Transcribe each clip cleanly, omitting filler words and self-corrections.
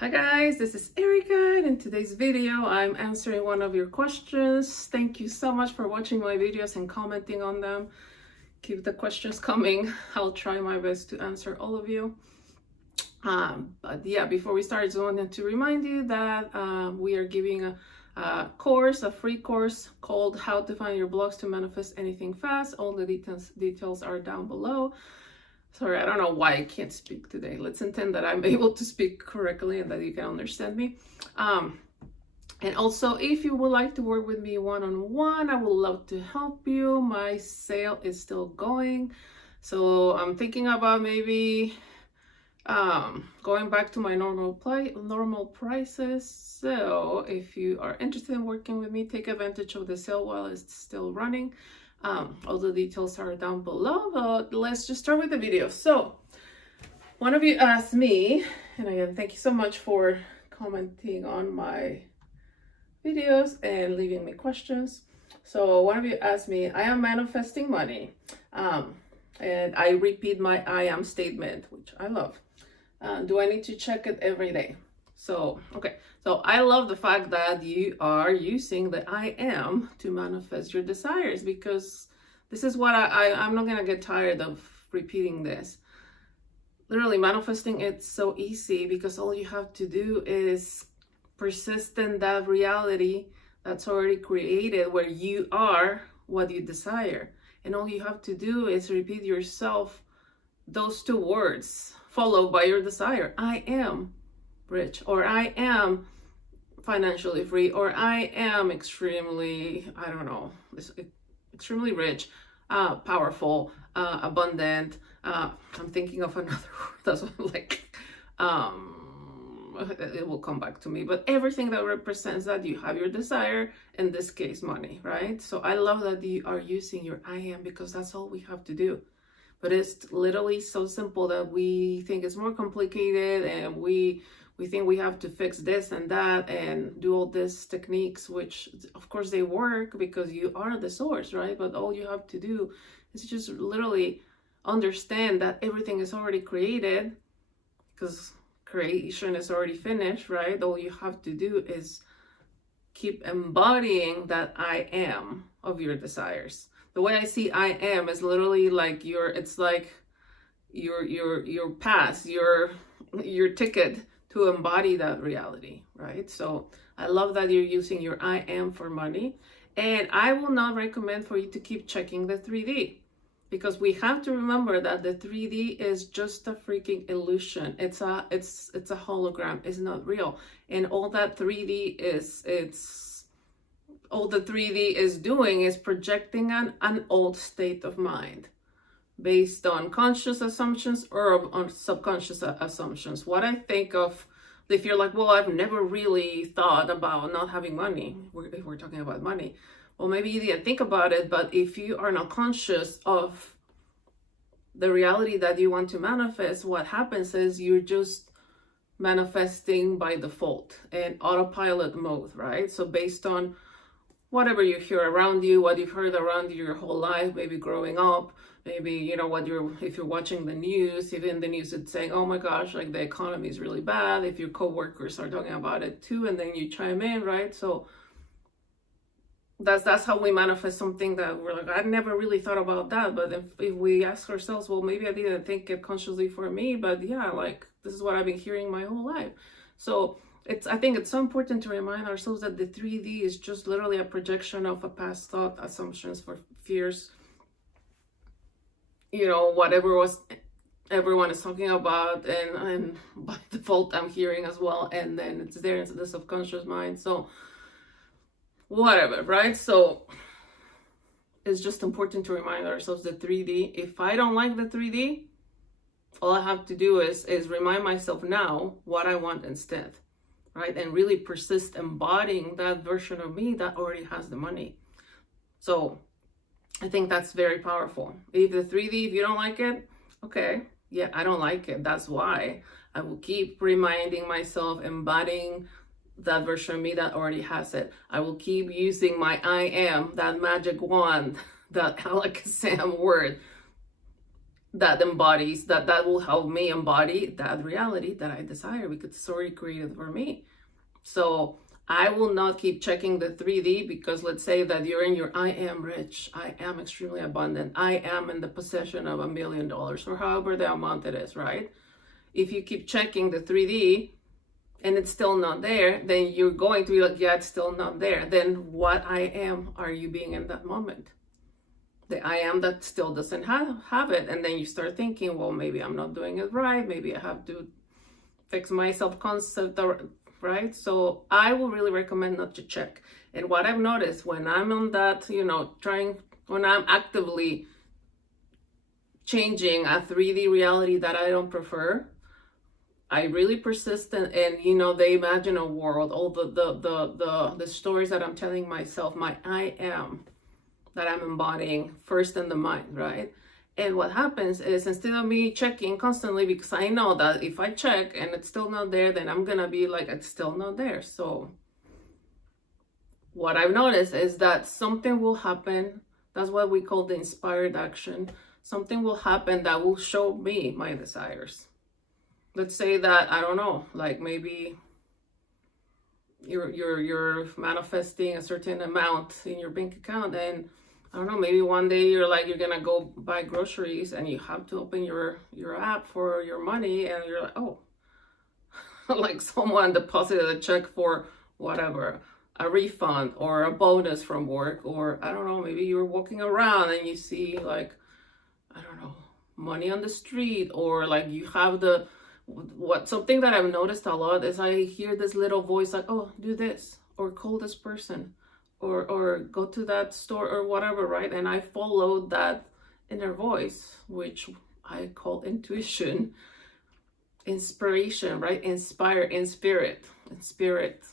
Hi guys, this is Erika, and in today's video I'm answering one of your questions. Thank you so much for watching my videos and commenting on them. Keep the questions coming. I'll try my best to answer all of you. But yeah, before we start, I just wanted to remind you that we are giving a free course called How to Find Your Blocks to Manifest Anything Fast. All the details are down below. Sorry, I don't know why I can't speak today. Let's intend that I'm able to speak correctly and that you can understand me. And also, if you would like to work with me one-on-one, I would love to help you. My sale is still going. So I'm thinking about maybe going back to my normal prices. So if you are interested in working with me, take advantage of the sale while it's still running. All the details are down below, but let's just start with the video. So one of you asked me, and again, thank you so much for commenting on my videos and leaving me questions. So one of you asked me, I am manifesting money, and I repeat my I am statement, which I love. Do I need to check it every day? So, okay. So I love the fact that you are using the I am to manifest your desires, because this is what I'm not going to get tired of repeating this. Literally, manifesting, it's so easy because all you have to do is persist in that reality that's already created, where you are what you desire. And all you have to do is repeat yourself those two words followed by your desire. I am rich, or I am financially free, or I am extremely, I don't know, extremely rich, powerful, abundant. I'm thinking of another word that's like, it will come back to me, but everything that represents that you have your desire, in this case, money, right? So I love that you are using your I am, because that's all we have to do. But it's literally so simple that we think it's more complicated, and we think we have to fix this and that and do all these techniques, which of course they work because you are the source, right? But all you have to do is just literally understand that everything is already created, because creation is already finished, right? All you have to do is keep embodying that I am of your desires. The way I see I am is literally like your pass, your ticket to embody that reality, right? So I love that you're using your I am for money. And I will not recommend for you to keep checking the 3D, because we have to remember that the 3D is just a freaking illusion. It's a hologram. It's not real. And all that 3D is doing is projecting an old state of mind based on conscious assumptions or on subconscious assumptions. What I think of, if you're like, well, I've never really thought about not having money, if we're talking about money, well, maybe you didn't think about it, but if you are not conscious of the reality that you want to manifest, what happens is you're just manifesting by default and autopilot mode, right? So based on whatever you hear around you, what you've heard around you your whole life, maybe growing up, maybe, you know, if you're watching the news, even the news is saying, oh my gosh, like the economy is really bad. If your coworkers are talking about it too, and then you chime in, right? So that's how we manifest something that we're like, I never really thought about that. But if we ask ourselves, well, maybe I didn't think it consciously for me, but yeah, like this is what I've been hearing my whole life. So I think it's so important to remind ourselves that the 3D is just literally a projection of a past thought, assumptions, for fears, you know, whatever everyone is talking about, and by default I'm hearing as well, and then it's there in the subconscious mind. So whatever, right? So it's just important to remind ourselves the 3D. If I don't like the 3D, all I have to do is remind myself now what I want instead, right? And really persist embodying that version of me that already has the money. So I think that's very powerful. If the 3D, if you don't like it, okay, yeah, I don't like it. That's why I will keep reminding myself, embodying that version of me that already has it. I will keep using my I am, that magic wand, that Alexis word, that embodies, that will help me embody that reality that I desire, because it's already created for me. So I will not keep checking the 3D, because let's say that you're in your I am rich, I am extremely abundant, I am in the possession of $1 million, or however the amount it is, right? If you keep checking the 3D and it's still not there, then you're going to be like, yeah, it's still not there. Then what I am are you being in that moment? The I am that still doesn't have it. And then you start thinking, well, maybe I'm not doing it right. Maybe I have to fix my self-concept, right? So I will really recommend not to check. And what I've noticed when I'm on that, when I'm actively changing a 3D reality that I don't prefer, I really persist and they imagine a world, all the stories that I'm telling myself, my I am that I'm embodying first in the mind, right? And what happens is, instead of me checking constantly, because I know that if I check and it's still not there, then I'm gonna be like, it's still not there. So what I've noticed is that something will happen. That's what we call the inspired action. Something will happen that will show me my desires. Let's say that, I don't know, like maybe you're manifesting a certain amount in your bank account, and I don't know, maybe one day you're gonna go buy groceries and you have to open your app for your money, and you're like, oh, like someone deposited a check for whatever, a refund or a bonus from work, or I don't know, maybe you're walking around and you see like, I don't know, money on the street, or like you have something that I've noticed a lot is I hear this little voice like, oh, do this, or call this person, or go to that store, or whatever, right? And I follow that inner voice, which I call intuition, inspiration, right? Inspire, in spirit,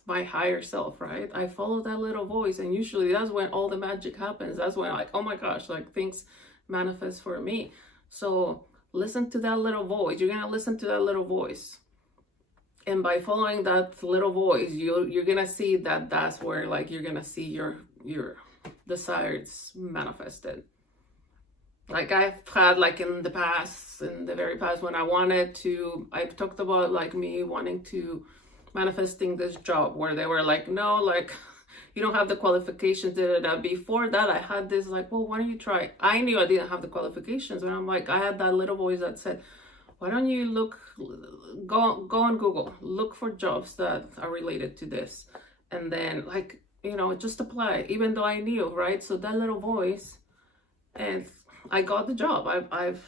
my higher self, right? I follow that little voice, and usually that's when all the magic happens. That's when, like, oh my gosh, like things manifest for me. So listen to that little voice. You're gonna listen to that little voice, and by following that little voice, you're gonna see that that's where, like, you're gonna see your desires manifested. Like I've had, like in the very past, when I've talked about like me wanting to manifesting this job, where they were like, no, like you don't have the qualifications. Before that, I had this like, well, why don't you try? I knew I didn't have the qualifications, and I'm like, I had that little voice that said, why don't you go on Google, look for jobs that are related to this, and then like, just apply, even though I knew, right? So that little voice, and I got the job. I've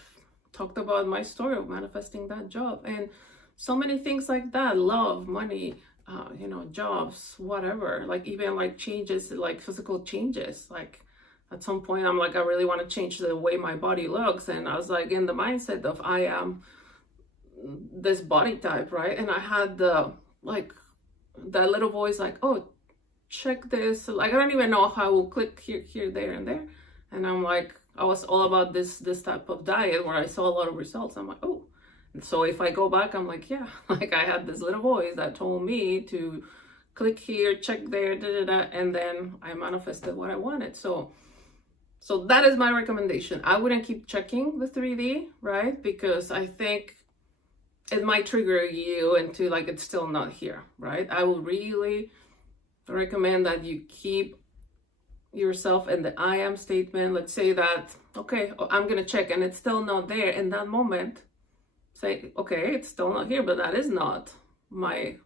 talked about my story of manifesting that job, and so many things like that, love, money, jobs, whatever, like even like changes, like physical changes. Like at some point I'm like, I really want to change the way my body looks, and I was like in the mindset of I am this body type, right? And I had that little voice like, oh, check this, like I don't even know how I will click here, there, and there, and I'm like, I was all about this type of diet where I saw a lot of results. I'm like, oh. So if I go back, I'm like, yeah, like I had this little voice that told me to click here, check there, and then I manifested what I wanted. So that is my recommendation. I wouldn't keep checking the 3D, right? Because I think it might trigger you into like, it's still not here, right? I would really recommend that you keep yourself in the I am statement. Let's say that, okay, I'm gonna check and it's still not there. In that moment, say, okay, it's still not here, but that is not my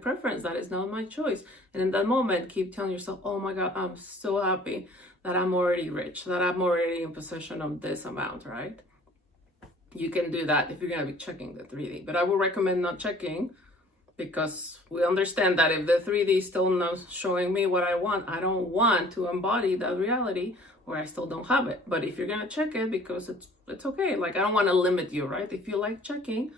preference. That is not my choice. And in that moment, keep telling yourself, oh my God, I'm so happy that I'm already rich, that I'm already in possession of this amount, right? You can do that if you're gonna be checking the 3D. But I would recommend not checking, because we understand that if the 3D is still not showing me what I want, I don't want to embody that reality where I still don't have it. But if you're gonna check it, because it's okay. Like I don't want to limit you, right? If you like checking,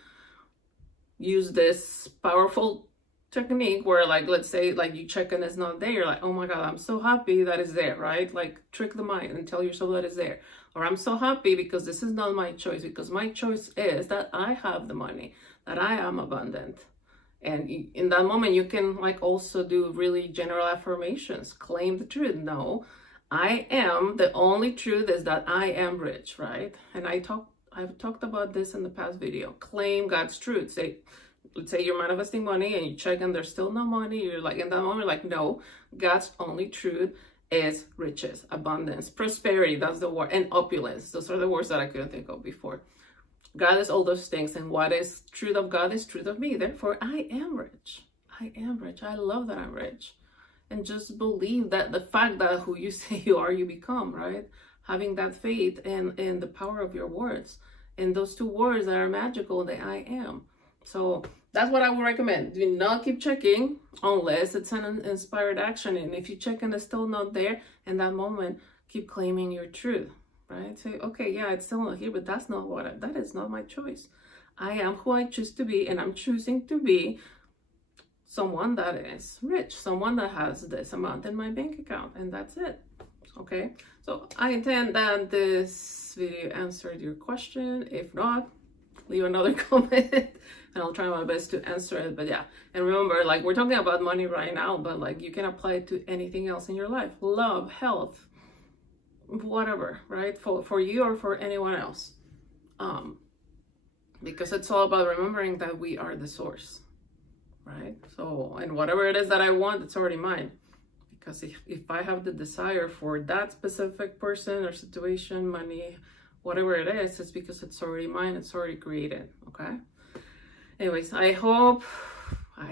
use this powerful technique where, like, let's say like you check and it's not there, you're like, oh my God, I'm so happy that it's there, right? Like trick the mind and tell yourself that it's there. Or I'm so happy because this is not my choice, because my choice is that I have the money, that I am abundant. And in that moment, you can like also do really general affirmations, claim the truth. No, I am, the only truth is that I am rich, right? And I talk I've talked about this in the past video. Claim God's truth. Let's say you're manifesting money and you check and there's still no money. You're like, in that moment, you're like, no, God's only truth is riches, abundance, prosperity. That's the word, and opulence. Those are the words that I couldn't think of before. God is all those things, and what is truth of God is truth of me. Therefore, I am rich. I am rich. I love that I'm rich. And just believe that the fact that who you say you are, you become, right? Having that faith in the power of your words. And those two words that are magical, the I am. So that's what I would recommend. Do not keep checking unless it's an inspired action. And if you check and it's still not there, in that moment, keep claiming your truth, right? Say, okay, yeah, it's still not here, but that's not that is not my choice. I am who I choose to be, and I'm choosing to be someone that is rich, someone that has this amount in my bank account, and that's it. Okay, so I intend that this video answered your question. If not, leave another comment and I'll try my best to answer it. But yeah, and remember, like, we're talking about money right now, but like you can apply it to anything else in your life. Love, health, whatever, right? For you or for anyone else. Because it's all about remembering that we are the source, right? So, and whatever it is that I want, it's already mine. Because if I have the desire for that specific person or situation, money, whatever it is, it's because it's already mine, it's already created, okay? Anyways, I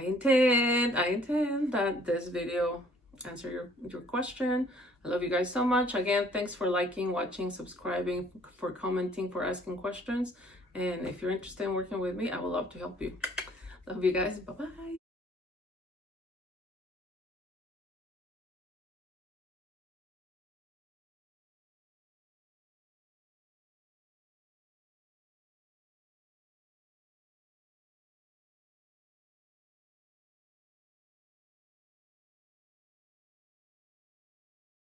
intend that this video answer your question. I love you guys so much. Again, thanks for liking, watching, subscribing, for commenting, for asking questions. And if you're interested in working with me, I would love to help you. Love you guys. Bye-bye.